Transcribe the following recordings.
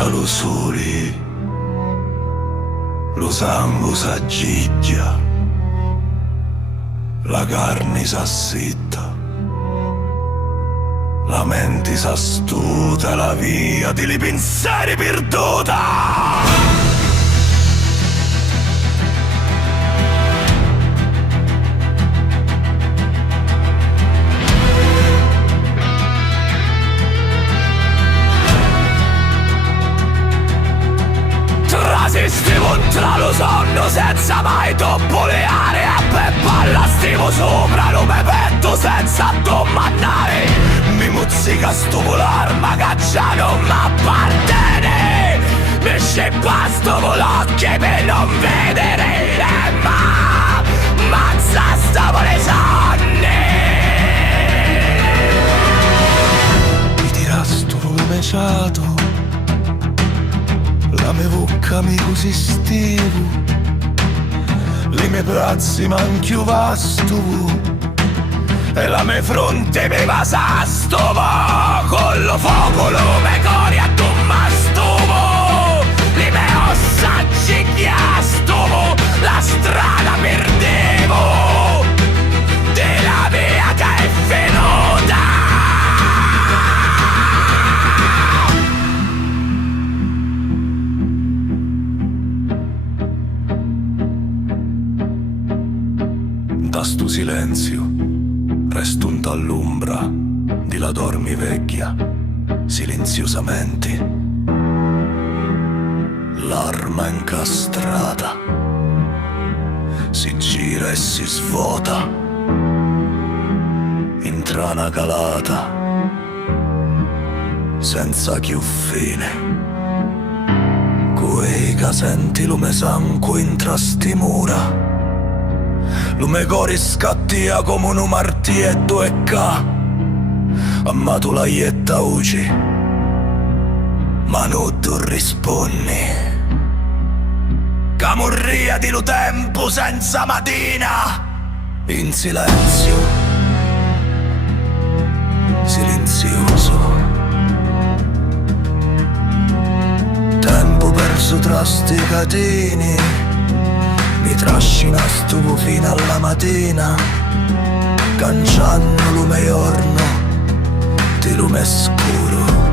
lascialo soli, lo sangue s'aggiglia, la carne s'assitta, la mente s'astuta, la via di li pensieri perduta. Stivo tra lo sonno senza mai toppoleare, a palla stivo sopra lo me petto senza domandare. Mi muzzica sto volarma che già non m'appartiene, mi scippa sto volocchio per non vedere, ma mazza stavo le sonne. Mi dirà sto meciato, la mia bocca mi così stivo, le mie braccia manchio vasto, e la mia fronte mi va sastovo, con lo fuoco lo me cori a tu mastuvo, le mie ossa cicchiastuvo, la strada perdevo, della via che è venuta. Da sto silenzio resto un dall'ombra di la dormi vecchia silenziosamente, l'arma incastrata si gira e si svuota in trana calata senza più fine. Quei che senti lume sangue intra sti mura, lume cori scattia come un martietto e ca, ma tu la ietta uci, ma non tu rispondi. Camurria di lo tempo senza mattina, in silenzio, silenzioso. Tempo perso tra sti catini, mi trascina stuvo fino alla mattina, canciando lume giorno di lume scuro.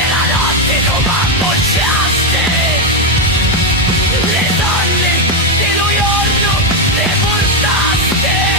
della notte tu m'appoggiasti, le donne di lui giorno le portaste.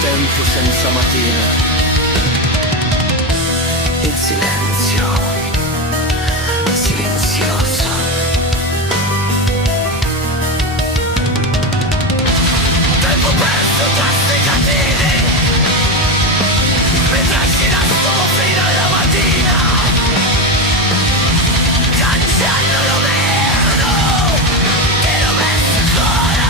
tempo senza mattina. Il silenzio, silenzioso. Tempo perso tra sti cattivi, mi trascina sto fino alla mattina. Cacciando lo merda che non mi ancora.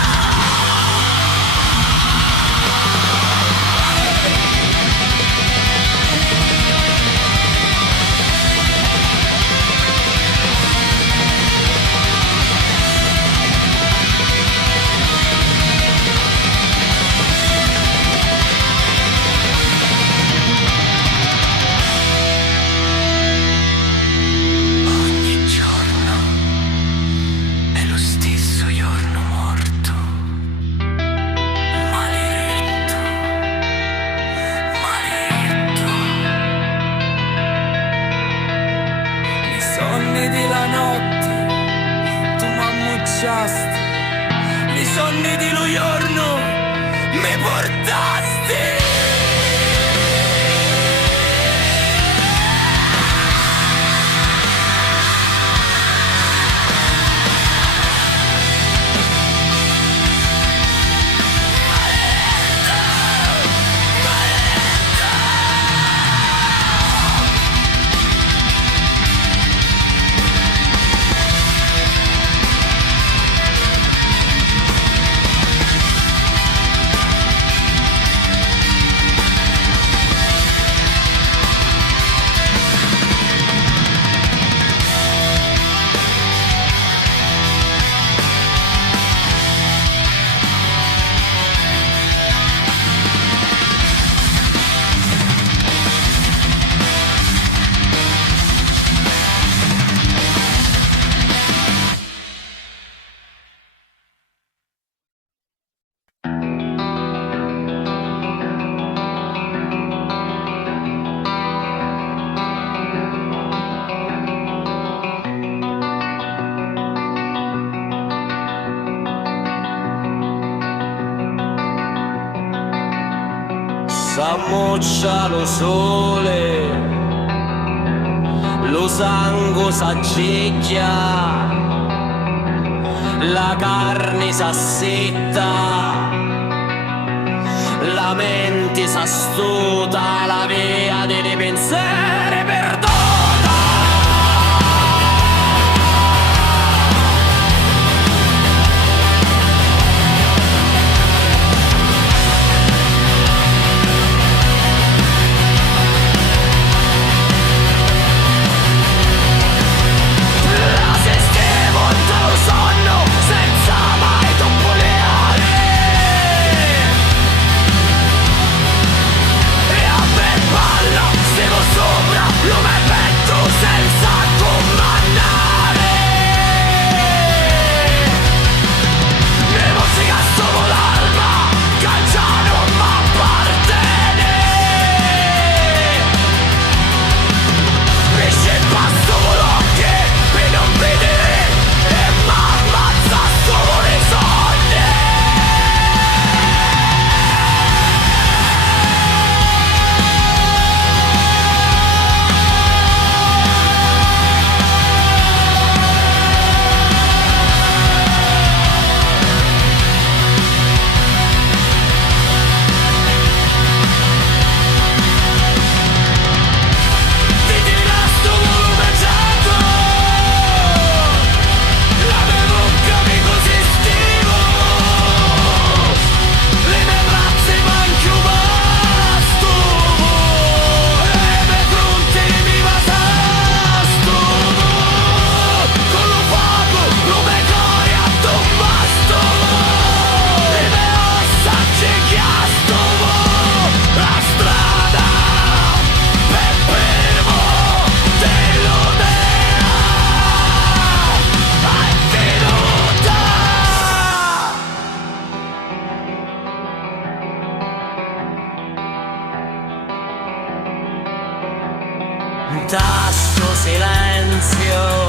s'ammoccia lo sole, lo sangue s'accicchia, la carne s'assetta, la mente s'astuta, la via dei pensieri perduta. Da sto silenzio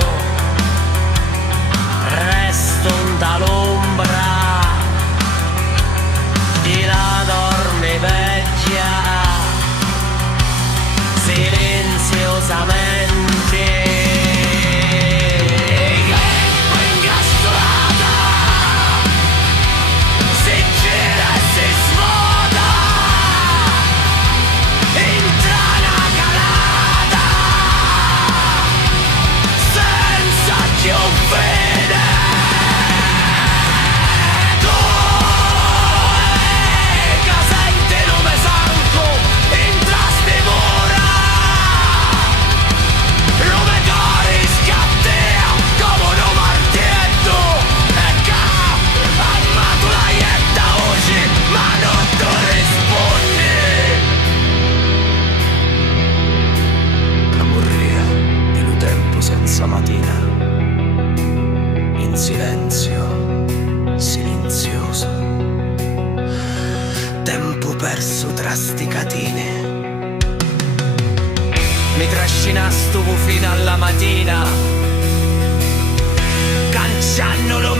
resto dall'ombra di la dorme vecchia silenziosamente incastrata, si gira e si svuota, entra una calata senza che offende. Senza mattina, in silenzio, silenzioso, tempo perso tra sti catene. Mi trascinastuvo fino alla mattina, canciando lo